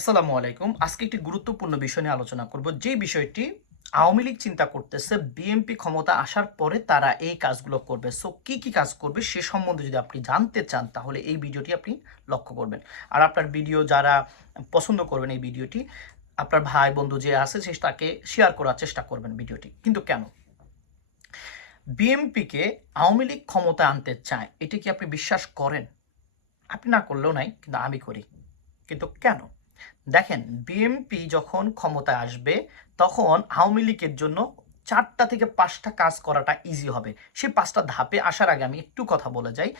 আসসালামু আলাইকুম। আজকে একটি গুরুত্বপূর্ণ বিষয় নিয়ে আলোচনা করব। যে বিষয়টি আওয়ামী লীগ চিন্তা করতেছে, বিএনপি ক্ষমতা আসার পরে তারা এই কাজগুলো করবে। সো কি কি কাজ করবে সে সম্বন্ধে যদি আপনি জানতে চান, তাহলে এই ভিডিওটি আপনি লক্ষ্য করবেন। আর আপনার ভিডিও যারা পছন্দ করবেন এই ভিডিওটি, আপনার ভাই, বন্ধু যে আছে, সে তাকে শেয়ার করার চেষ্টা করবেন ভিডিওটি। কিন্তু কেন? বিএনপিকে আওয়ামী লীগ ক্ষমতা আনতে চায়, এটা কি আপনি বিশ্বাস করেন? আপনি না করলেও নাই, কিন্তু আমি করি। কিন্তু কেন? দেখেন বিএমপি যখন ক্ষমতায় আসবে, তখন আওয়ামী লীগের জন্য চারটা থেকে পাঁচটা কাজ করাটা ইজি হবে। সেই পাঁচটা ধাপে আসার আগে আমি একটু কথা বলে যাই।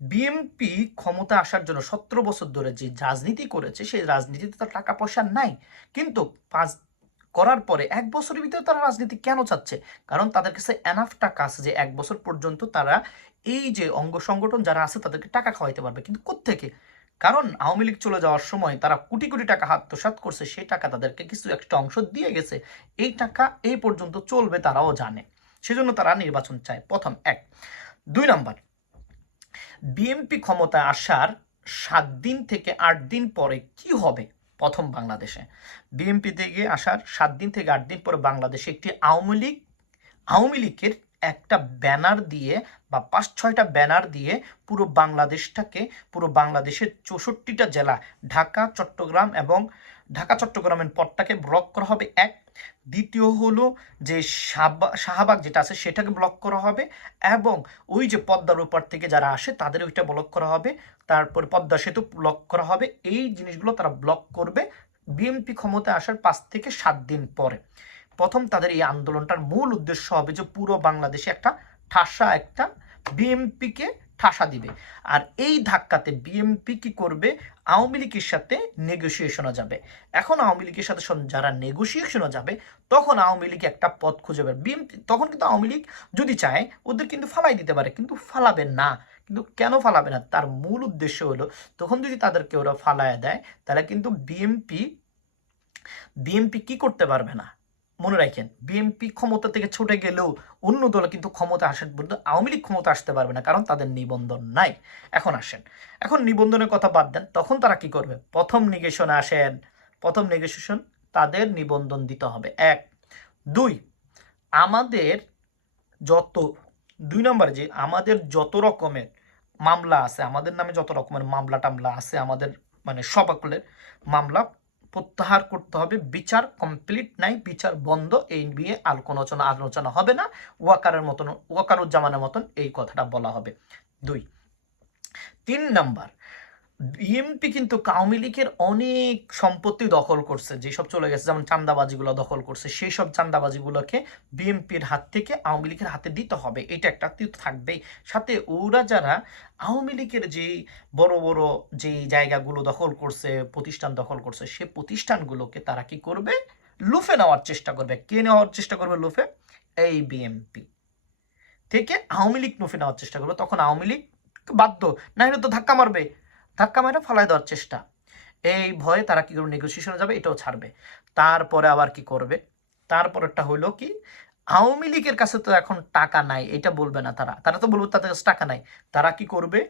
বিএমপি ক্ষমতা আসার জন্য সতেরো বছর ধরে যে রাজনীতি করেছে, সেই রাজনীতিতে তার টাকা পয়সা নাই। কিন্তু পাঁচ, করার পরে এক বছরের ভিতরে তারা রাজনীতি কেন চাচ্ছে? কারণ তাদের কাছে এনাফ আছে যে এক বছর পর্যন্ত তারা এই যে অঙ্গ সংগঠন যারা আছে, তাদেরকে টাকা খাওয়াইতে পারবে। কিন্তু কোত্থেকে? কারণ আওয়ামী লীগ চলে যাওয়ার সময় তারা কোটি কোটি টাকা আত্মসাৎ করছে সেই টাকা তাদেরকে কিছু একটা অংশ দিয়ে গেছে। এই টাকা এই পর্যন্ত চলবে তারাও জানে। সেজন্য তারা নির্বাচন চায়। প্রথম এক। দুই নম্বর। বিএনপি ক্ষমতায় আসার সাত দিন থেকে আট দিন পরে কি হবে? প্রথম বাংলাদেশে। বিএনপি থেকে আসার সাত দিন থেকে আট দিন পরে বাংলাদেশে একটি আওয়ামী লীগ, আওয়ামী লীগের একটা ব্যানার দিয়ে বা পাঁচ ছয়টা ব্যানার দিয়ে পুরো বাংলাদেশটাকে, পুরো বাংলাদেশের চৌষট্টিটা জেলা, ঢাকা, চট্টগ্রাম এবং ঢাকা, চট্টগ্রামের পথটাকে ব্লক করা হবে, এক। দ্বিতীয় হলো যে শাহবা- শাহবাগ যেটা আছে সেটাকে ব্লক করা হবে এবং ওই যে পদ্মার উপর থেকে যারা আসে তাদের ওইটা ব্লক করা হবে। তারপরে পদ্মা সেতু ব্লক করা হবে। এই জিনিসগুলো তারা ব্লক করবে। বিএনপি ক্ষমতায় আসার পাঁচ থেকে সাত দিন পরে। প্রথম তাদের এই আন্দোলনটার মূল উদ্দেশ্য হবে যে পুরো বাংলাদেশে একটা ঠাসা একটা বিএমপিকে ঠাসা দিবে। আর এই ধাক্কাতে বিএমপি কি করবে? আওয়ামী লীগের সাথে নেগোসিয়েশনে যাবে। এখন আওয়ামী লীগের সাথে যারা নেগোসিয়েশনে যাবে, তখন আওয়ামী লীগ একটা পথ খুঁজে পাবে বিএমপি তখন কিন্তু আওয়ামী লীগ যদি চায়, ওদের কিন্তু ফালাই দিতে পারে, কিন্তু ফালাবে না। কিন্তু কেন ফালাবে না? তার মূল উদ্দেশ্য হলো, তখন যদি তাদেরকে ওরা ফালায় দেয়, তাহলে কিন্তু বিএমপি বিএমপি কি করতে পারবে না? মনে রাখেন বিএনপি ক্ষমতা থেকে ছুটে গেলেও অন্য দল কিন্তু ক্ষমতা আসার পর্যন্ত আওয়ামী লীগ ক্ষমতা আসতে পারবে না, কারণ তাদের নিবন্ধন নাই। এখন আসেন, এখন নিবন্ধনের কথা বাদ দেন, তখন তারা কি করবে? প্রথম নিগেশনে আসেন, প্রথম নিগেশন তাদের নিবন্ধন দিতে হবে। এক। দুই, আমাদের যত, দুই নম্বরে যে আমাদের যত রকমের মামলা আছে, আমাদের নামে যত রকমের মামলা টামলা আছে, আমাদের মানে সবাকুলের মামলা প্রত্যাহার করতে হবে। বিচার কমপ্লিট নাই, বিচার বন্ধ, এই নিয়ে আলোচনা আলোচনা হবে না। ওয়াকারের মতন, ওয়াকারুজ্জামানের মতন এই কথাটা বলা হবে। দুই, তিন নাম্বার বিএমপি কিন্তু আওয়ামী লীগের অনেক সম্পত্তি দখল করছে, যেসব চলে গেছে, যেমন চান্দাবাজিগুলো দখল করছে সেই সব চান্দাবাজিগুলোকে বিএমপির হাত থেকে আওয়ামী লীগের হাতে দিতে হবে, এটা একটা থাকবেই। সাথে ওরা যারা আওয়ামী লীগের যে বড় বড় যে জায়গাগুলো দখল করছে, প্রতিষ্ঠান দখল করছে, সে প্রতিষ্ঠানগুলোকে তারা কি করবে? লুফে নেওয়ার চেষ্টা করবে। কে নেওয়ার চেষ্টা করবে লুফে? এই বিএমপি থেকে আওয়ামী লীগ লুফে নেওয়ার চেষ্টা করবে। তখন আওয়ামী লীগ বাধ্য না হলে তো ধাক্কা মারবে। ধাক্কা মেরে ফলাই দেওয়ার চেষ্টা। এই ভয়ে তারা কি করবে নেগোসিয়েশনে যাবে, এটাও ছাড়বে। তারপরে আবার কি করবে? তারপরেরটা হইল কি, আওয়ামী লীগের কাছে তো এখন টাকা নাই, এটা বলবে না তারা। তারা তো বলবে তাদের কাছে টাকা নাই। তারা কি করবে?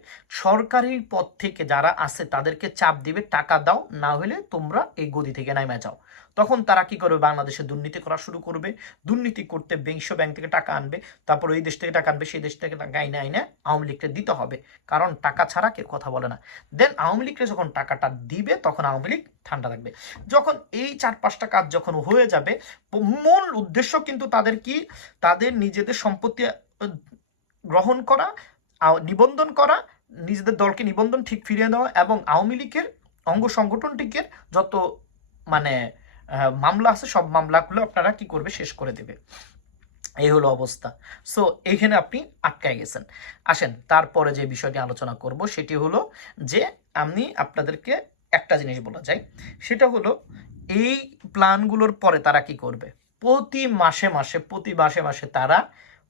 সরকারি পদ থেকে যারা আছে তাদেরকে চাপ দিবে, টাকা দাও, না হলে তোমরা এই গদি থেকে নামে যাও। তখন তারা কি করবে? বাংলাদেশে দুর্নীতি করা শুরু করবে। দুর্নীতি করতে বিশ্ব ব্যাংক থেকে টাকা আনবে। তারপর ওই দেশ থেকে টাকা আনবে, সেই দেশ থেকে টাকা আইনে আইনে আওয়ামী লীগকে দিতে হবে। কারণ টাকা ছাড়া কেউ কথা বলে না। দেন আওয়ামী লীগকে যখন টাকাটা দিবে, তখন আওয়ামী লীগ ঠান্ডা থাকবে। যখন এই চার পাঁচটা কাজ যখন হয়ে যাবে, মূল উদ্দেশ্য কিন্তু তাদের কি? তাদের নিজেদের সম্পত্তি গ্রহণ করা নিবন্ধন করা, নিজেদের দলকে নিবন্ধন ঠিক ফিরিয়ে দেওয়া এবং আওয়ামী লীগের অঙ্গ সংগঠনটিকে যত মানে মামলা আছে, সব মামলাগুলো আপনারা কি করবে, শেষ করে দেবে। এই হলো অবস্থা। সো এইখানে আপনি আটকায় গেছেন। আসেন, তারপরে যে বিষয়টি আলোচনা করব, সেটি হলো যে আমি আপনাদেরকে একটা জিনিস বলা যায়। সেটা হলো, এই প্ল্যানগুলোর পরে তারা কি করবে? প্রতি মাসে মাসে, প্রতি মাসে মাসে তারা,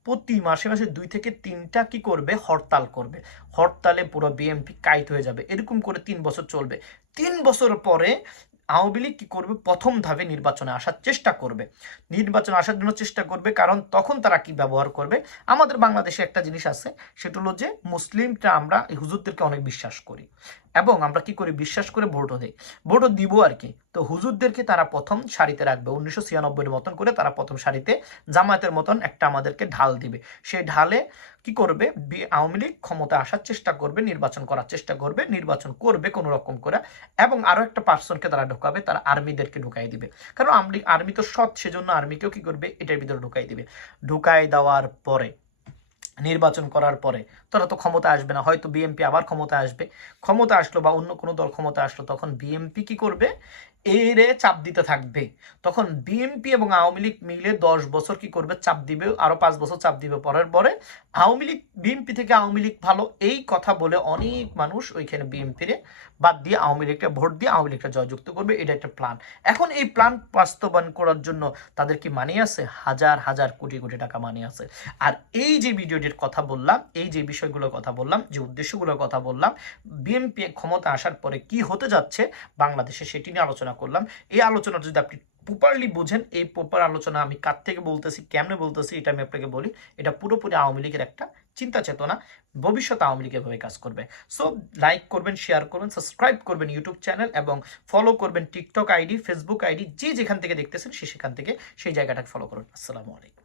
প্রতি মাসে মাসে দুই থেকে তিনটা কি করবে? হরতাল করবে। হরতালে পুরো বিএমপি কাইট হয়ে যাবে। এরকম করে তিন বছর চলবে। তিন বছর পরে আওয়ামী লীগ কি করবে? প্রথম ধাপে নির্বাচনে আসার চেষ্টা করবে। নির্বাচনে আসার জন্য চেষ্টা করবে, কারণ তখন তারা কি ব্যবহার করবে? আমাদের বাংলাদেশে একটা জিনিস আছে, সেটা হলো যে, মুসলিমটা আমরা হুজুরদেরকে অনেক বিশ্বাস করি। এবং আমরা কি করি? বিশ্বাস করে ভোটও দিই। ভোটও দিব আর কি। তো হুজুরদেরকে তারা প্রথম সারিতে রাখবে। উনিশশো ছিয়ানব্বইয়ের মতন করে তারা প্রথম সারিতে জামায়াতের মতন একটা আমাদেরকে ঢাল দিবে। সেই ঢালে কি করবে? আওয়ামী লীগ ক্ষমতা আসার চেষ্টা করবে, নির্বাচন করার চেষ্টা করবে, নির্বাচন করবে কোনো রকম করে এবং আরও একটা পার্সনকে তারা ঢোকাবে, তারা আর্মিদেরকে ঢুকাই দিবে। কারণ আর্মি তো সৎ, সেজন্য আর্মিকেও কি করবে? এটার ভিতরে ঢুকাই দিবে। ঢুকাই দেওয়ার পরে নির্বাচন করার পরে। তারা তো ক্ষমতা আসবে না, হয়তো বিএমপি আবার ক্ষমতা আসবে। ক্ষমতা আসলো বা অন্য কোনো দল ক্ষমতা আসলো, তখন বিএমপি কি করবে? এরে চাপ দিতে থাকবে। তখন বিএনপি এবং আওয়ামী লীগ মিলে দশ বছর কি করবে? চাপ দিবে, আরও পাঁচ বছর চাপ দিবে। পরের পরে আওয়ামী লীগ বিএনপি থেকে আওয়ামী লীগ ভালো এই কথা বলে অনেক মানুষ ওইখানে বিএনপিরে বাদ দিয়ে আওয়ামী লীগকে ভোট দিয়ে আওয়ামী লীগটা জয়যুক্ত করবে। এটা একটা প্ল্যান এখন এই প্ল্যান বাস্তবায়ন করার জন্য তাদের কি মানি আছে? হাজার হাজার কোটি কোটি টাকা মানি আছে। আর এই যে ভিডিওটির কথা বললাম, এই যে বিষয়গুলোর কথা বললাম, যে উদ্দেশ্যগুলোর কথা বললাম বিএনপি ক্ষমতা আসার পরে কি হতে যাচ্ছে? বাংলাদেশে সেটি নিয়ে আলোচনা করলাম। এই আলোচনাটা যদি আপনি প্রপারলি বোঝেন, এই প্রপার আলোচনা আমি কার থেকে বলতেছি, কেমনে বলতেছি, এটা আমি আপনাকে বলি। এটা পুরোপুরি আওয়ামী লীগের একটা চিন্তা চেতনা। ভবিষ্যৎ আওয়ামী লীগ এভাবে কাজ করবে। সো লাইক করবেন শেয়ার করবেন সাবস্ক্রাইব করবেন ইউটিউব চ্যানেল এবং ফলো করবেন টিকটক আইডি ফেসবুক আইডি যে যেখান থেকে দেখতেছেন, সে সেখান থেকে সেই জায়গাটাকে ফলো করুন। আসসালামু আলাইকুম।